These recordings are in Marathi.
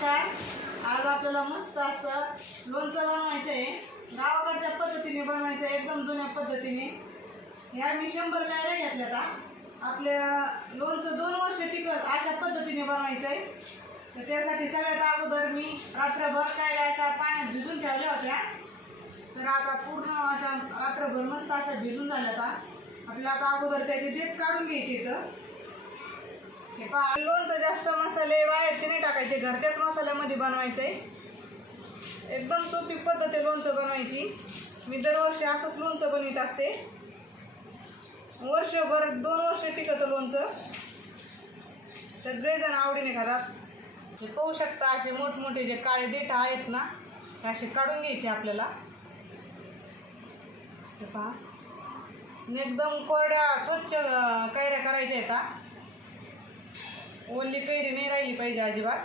नमस्कार. आज आपल्याला मस्त असं लोणचं बनवायचं आहे. गावाकडच्या पद्धतीने बनवायचं आहे एकदम जुन्या पद्धतीने. ह्या मी शंभर कायऱ्या घेतल्यात आता आपल्या लोणचं दोन वर्ष टिकत अशा पद्धतीने बनवायचं आहे. तर त्यासाठी सगळ्यात अगोदर मी रात्रभर कायऱ्या अशा पाण्यात भिजून ठेवल्या होत्या. तर आता पूर्ण अशा रात्रभर मस्त अशा भिजून झाल्या आता आपल्याला आता अगोदर त्याची देठ काढून घ्यायची इथं लोणचं जास्त मसाले बाहेरचे नाही टाकायचे घरच्याच मसाल्यामध्ये बनवायचे एकदम सोपी पद्धत आहे लोणचं बनवायची. मी दरवर्षी असंच लोणचं बनवित असते. वर्षभर दोन वर्ष टिकतं लोणचं. सगळेजण आवडीने खातात. हे पाहू शकता असे मोठमोठे जे काळे देठा आहेत ना हे असे काढून घ्यायचे आपल्याला. हे पहा. आणि एकदम कोरड्या स्वच्छ कैऱ्या करायच्या आहेत ओली कैरी नाही राहिली पाहिजे अजिबात.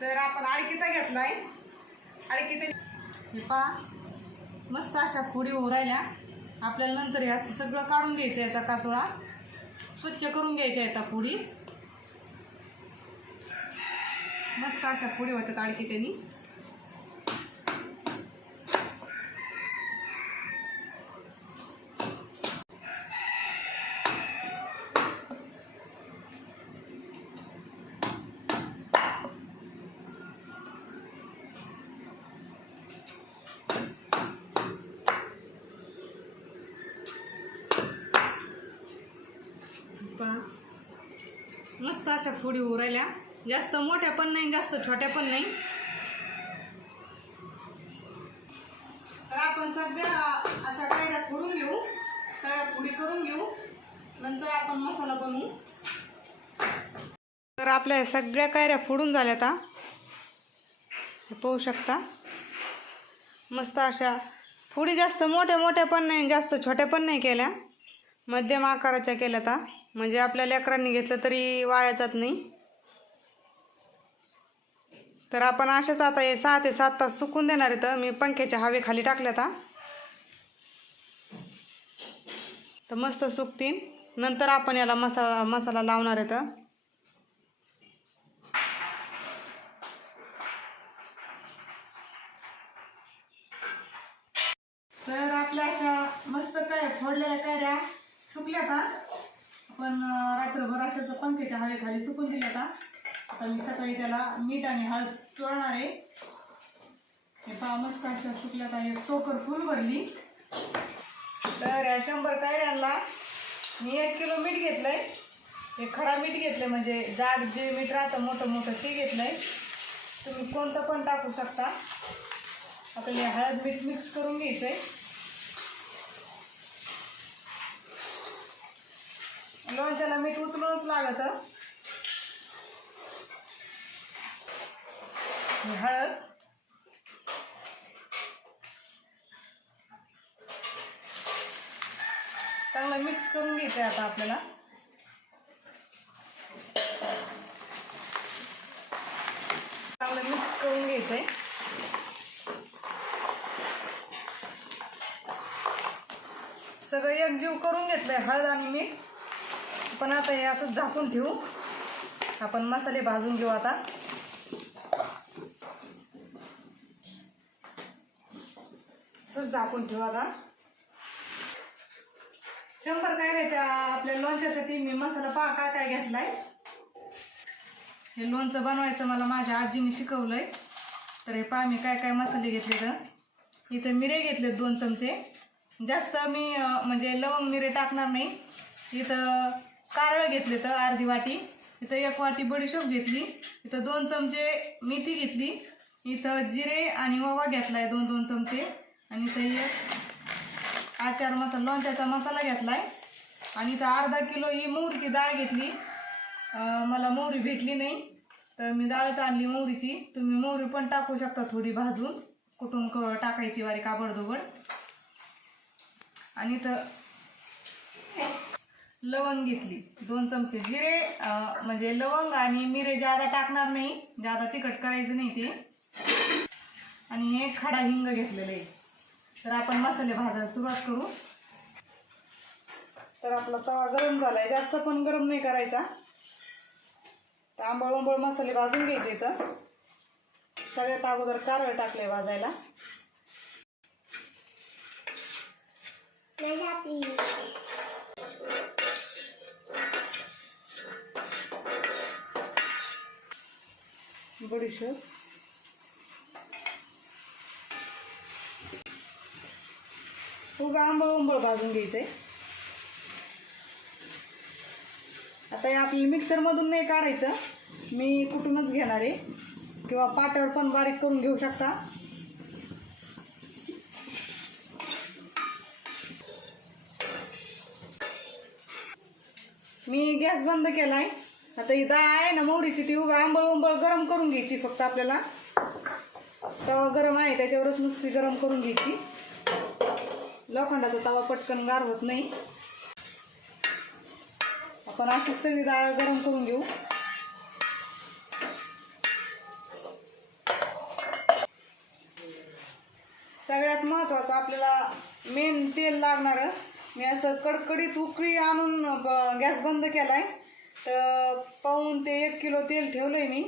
तर आपण आडकिता घेतलाय आडकिता हे पहा मस्त अशा फोडी होऊ राहिल्या. आपल्याला नंतर हे असं सगळं काढून घ्यायचं याचा काचोळा. स्वच्छ करून घ्यायच्या आहेत पुडी मस्त अशा पुडी होतात अडकी त्यांनी मस्त अशा फुडी होऊ राहिल्या. जास्त मोठ्या पण नाही जास्त छोट्या पण नाही. तर आपण सगळ्या अशा कैऱ्या फोडून घेऊ. सगळ्या फुडी करून घेऊ. नंतर आपण मसाला बनवू. तर आपल्या सगळ्या कैऱ्या फोडून झाल्या आता पाहू शकता. मस्त अशा फुडी जास्त मोठ्या मोठ्या पण नाही जास्त छोट्या पण नाही केल्या. मध्यम आकाराच्या केल्या आता म्हणजे आपल्या लेकरांनी घेतलं तरी वाया जात नाही. तर आपण अशाच आता हे सहा ते सात तास सुकून देणार आहे तर मी पंख्याच्या हवेखाली टाकल्या आता तर मस्त सुकतील. नंतर आपण याला मसाला मसाला लावणार आहे तर आपल्या अशा मस्त काय फोडलेल्या कैऱ्या सुकल्या आता पण रात्रभर अशाच पंख्याच्या हवेखाली सुकून दिलं आता आता मी सकाळी त्याला मीठ आणि हळद चोळणार आहे. हे पहा मस्त अशा सुकल्या आता एक टोकर फुल भरली. तर या शंभर कैऱ्यांना मी एक किलो मीठ घेतलंय. हे खडा मीठ घेतलंय म्हणजे जाड जे मीठ राहतं मोठं मोठं ते घेतलंय. तुम्ही कोणतं पण टाकू शकता. आपल्याला हे हळद मीठ मिक्स करून घ्यायचं आहे लोणच्याला मीठ उचलूनच लागत. हळद. चांगलं मिक्स करून घ्यायचंय आता आपल्याला. चांगलं मिक्स करून घ्यायचंय. सगळं एकजीव करून घेतलंय हळद आणि मीठ. पण आता हे असं झाकून ठेवू. आपण मसाले भाजून घेऊ आता. झाकून ठेवू आता. शंभर काय घ्यायच्या आपल्या लोणच्यासाठी मी मसाला पहा काय काय घेतलाय. हे लोणचं बनवायचं मला माझ्या आजीने शिकवलंय. तर हे पहा मी काय काय मसाले घेतले तर इथं मिरे घेतले दोन चमचे. जास्त मी म्हणजे लवंग मिरे टाकणार नाही. इथं कारळं घेतले तर अर्धी वाटी. इथं एक वाटी बडीशोप घेतली. इथं दोन चमचे मेथी घेतली. इथं जिरे आणि ओवा घेतला आहे दोन दोन चमचे. आणि इथं एक आचार मसाला लोणच्याचा मसाला घेतला आहे आणि इथं अर्धा किलो ही मोहरीची डाळ घेतली. मला मोहरी भेटली नाही. तर मी डाळच आणली मोहरीची. तुम्ही मोहरी पण टाकू शकता थोडी भाजून. कुठून क टाकायची वारी काबडदोबड आणि इथं लवंग घेतली. दोन चमचे जिरे म्हणजे लवंग आणि मिरे जादा टाकणार नाही जादा तिखट करायचं नाही ते. आणि एक खडा हिंग घेतलेलं आहे. तर आपण मसाले भाजायला सुरुवात करू. तर आपला तवा गरम झालाय. जास्त पण गरम नाही करायचा. तर आंबळ उंबळ मसाले भाजून घ्यायचे इथं. सगळ्यात अगोदर कारळ टाकले भाजायला. बडीशेप उगा आंबळ उंबळ भाजून घ्यायचंय. आता हे आपल्याला मिक्सरमधून नाही काढायचं. मी कुठूनच घेणार आहे. किंवा पाट्यावर पण बारीक करून घेऊ शकता. मी गॅस बंद केला आहे आता ही डाळ आहे ना मोहरीची ती उगा आंबळ उंबळ गरम करून घ्यायची फक्त आपल्याला. तवा गरम आहे त्याच्यावरच नुसती गरम करून घ्यायची. लोखंडाचा तवा पटकन गार होत नाही. आपण अशी सगळी डाळ गरम करून घेऊ. सगळ्यात महत्त्वाचं आपल्याला मेन तेल लागणारं. मी असं कडकडीत उकळी आणून ब- गॅस बंद केलाय. तर पाऊन ते एक किलो तेल ठेवलंय मी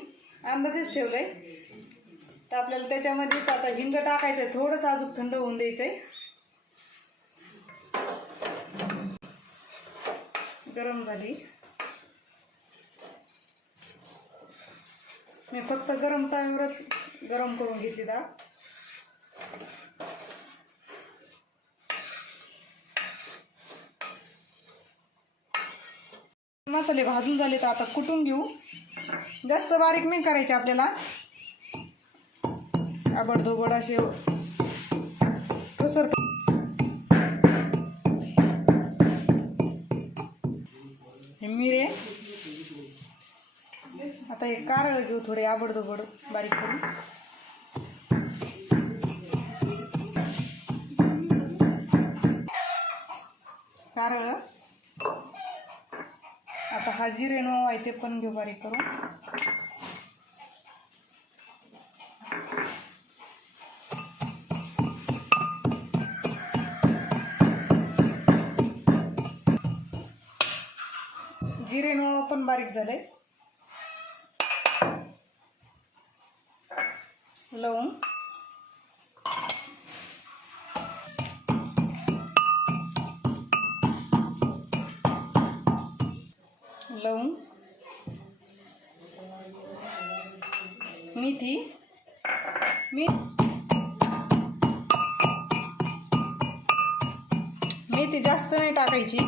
अंदाजेच ठेवलंय. तर आपल्याला त्याच्यामध्येच आता हिंग टाकायचं आहे थोडंसं अजून थंड होऊन द्यायचं आहे गरम झाली. मी फक्त गरम तव्यावरच गरम करून घेतली डाळ. मसाले भाजून झाले तर आता कुटून घेऊ. जास्त बारीक नाही करायचे आपल्याला. आबडधोबड असे कसर हे मिरे. आता हे कारळ घेऊ थोडे आबडधोबड बारीक करून. कारळ. आता रेणू आहे ते पण घेऊ बारीक करून. जिरे पण बारीक झाले. लवंग. मेथी मी मेथी जास्त नाही टाकायची.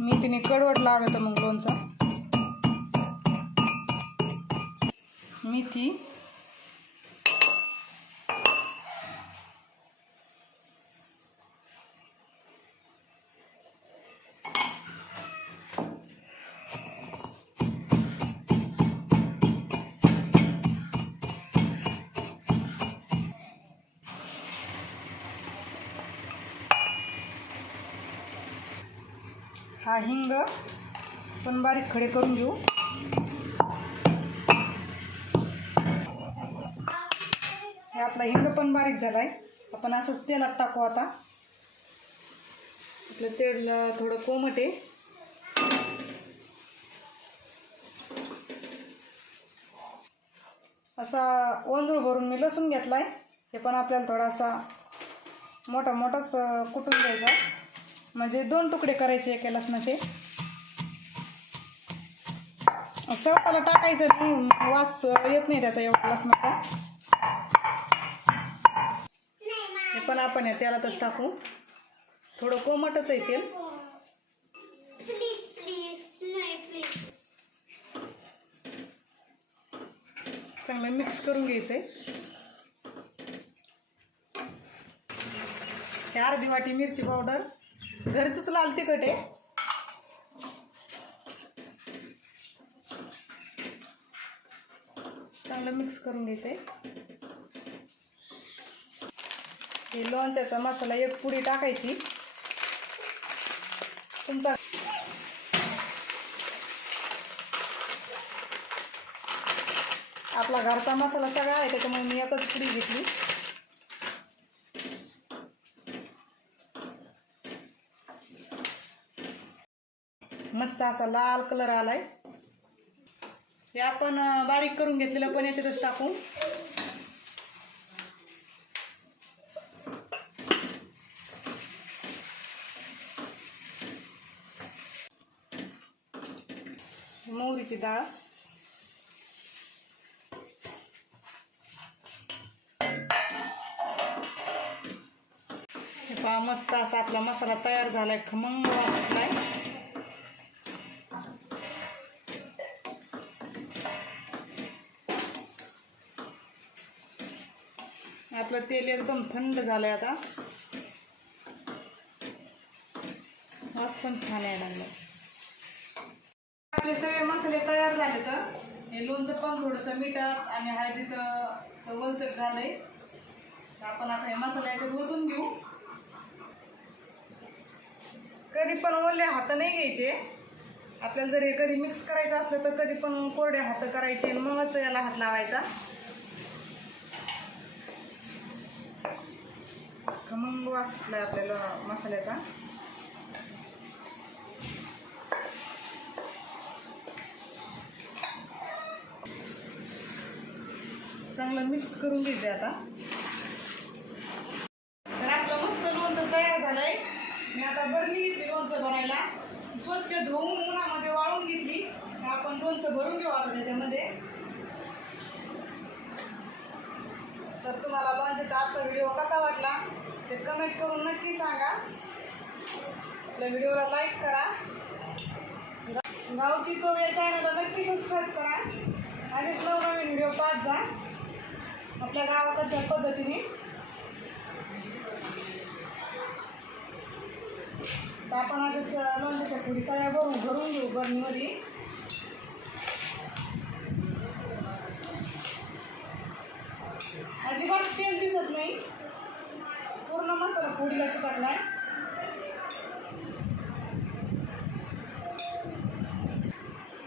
मेथीने कडवट लागत मग लोणचं. मेथी हा हिंग पण बारीक खडे करून घेऊ. हे आपला हिंग पण बारीक झालाय. आपण असंच तेलात टाकू आता. आपलं तेल थोडं कोमट आहे. असा ओंजूळ भरून मी लसूण घेतलाय. हे पण आपल्याला थोडासा मोठा मोठाच कुटून घ्यायचा. म्हणजे दोन तुकडे करायचे एका लसणाचे. सवताला टाकायचं नाही वास येत नाही त्याचा एवढा लसणाचा. हे पण आपण या तेलातच टाकू. थोडं कोमटच आहे तेल. चांगलं मिक्स करून घ्यायचंय. हे अर्धी वाटी मिरची पावडर. घरचंच लाल तिखट आहे. चांगलं मिक्स करून घ्यायचंय. हे लोणच्याचा मसाला एक पुडी टाकायची. तुमचा आपला घरचा मसाला सगळा आहे त्याच्यामुळे मी एकच पुडी घेतली. मस्त असा लाल कलर आलाय. हे आपण बारीक करून घेतलेलं पण याच्यातच टाकू. मोहरीची डाळ. मस्त असा आपला मसाला तयार झालाय खमंग वाटलाय. आपलं तेल एकदम थंड झालंय आता. वास पण छान यायला लागलं आपले सगळे मसाले तयार झाले तर हे लोणचं पण थोडंसं मिठात आणि हळदीत असं वलचट झालंय. आपण आता हे मसाला याच्यात ओतून घेऊ. कधी पण ओले हात नाही घ्यायचे. आपल्याला जर हे कधी मिक्स करायचं असलं तर कधी पण कोरडे हात करायचे आणि मगच याला हात लावायचा. खमंग वास सुटला आपल्याला मसाल्याचा. चांगलं मिक्स करून घेते आता. तर आपलं मस्त लोणचं तयार झालंय. मी आता बरणी घेतली लोणचं बनायला स्वच्छ धुवून उन्हामध्ये वाळून घेतली. आपण लोणचं भरून घेऊ आता त्याच्यामध्ये. तर तुम्हाला लोणच्याचा आजचा व्हिडिओ कसा वाटला? ते कमेंट करून नक्की सांगा. आपल्या व्हिडिओला लाईक करा. गा- गावची चव या चॅनलला नक्की सबस्क्राईब करा. असेच नवनवीन व्हिडिओ पाहत जा. आपल्या गावाकडच्या पद्धतीने. तर आपण आता स- लोणच्याच्या पुडी सगळ्या भरून भरून घेऊ बरणीमध्ये अजिबात तेल दिसत नाही पूर्ण मसाला पुडीला चिटकलाय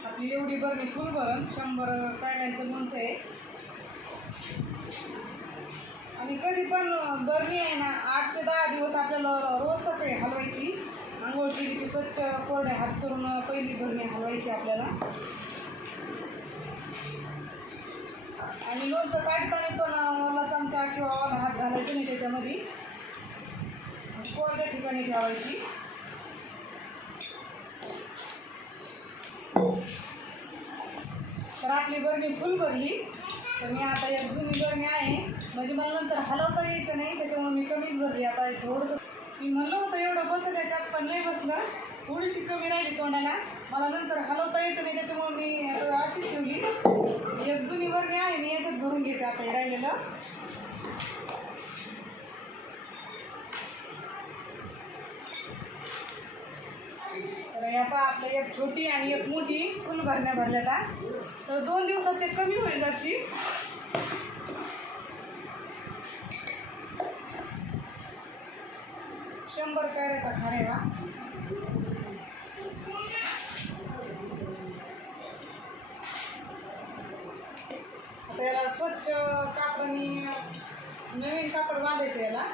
आपली एवढी बरणी फुल भरण शंभर कायद्यांचं लोणचं आहे. आणि कधी पण बरणी आहे ना आठ ते दहा दिवस आपल्याला रोज सकाळी हलवायची. आंघोळ केली की स्वच्छ कोरडे हात करून पहिली बरणी हलवायची आपल्याला. आणि लोणचं काढताना पण ओला चमचा किंवा वाला हात घालायचा नाही त्याच्यामध्ये. कोरड्या ठिकाणी ठेवायची. तर आपली बरणी फुल भरली. तर मी आता एक जुनी बरणी आहे. म्हणजे मला नंतर हलवता यायचं नाही त्याच्यामुळे मी कमीच भरली. आता थोडंसं मी म्हणलं होतं एवढं बसलं याच्यात पण नाही बसलं. थोडीशी कमी राहिली तोंडाला. मला नंतर हलवता यायचं नाही त्याच्यामुळे मी आता अशीच ठेवली. एक जुनी बरणी आहे मी याच्यात भरून घेते आता हे राहिलेलं. ह्या या पहा आपलं एक छोटी आणि एक मोठी फुल भरण्या भरल्यात तर दोन दिवसात ते कमी होईल जशी शंभर कॅरेचा खरे हा. आता याला स्वच्छ मी नवीन कापड बांधायचं याला.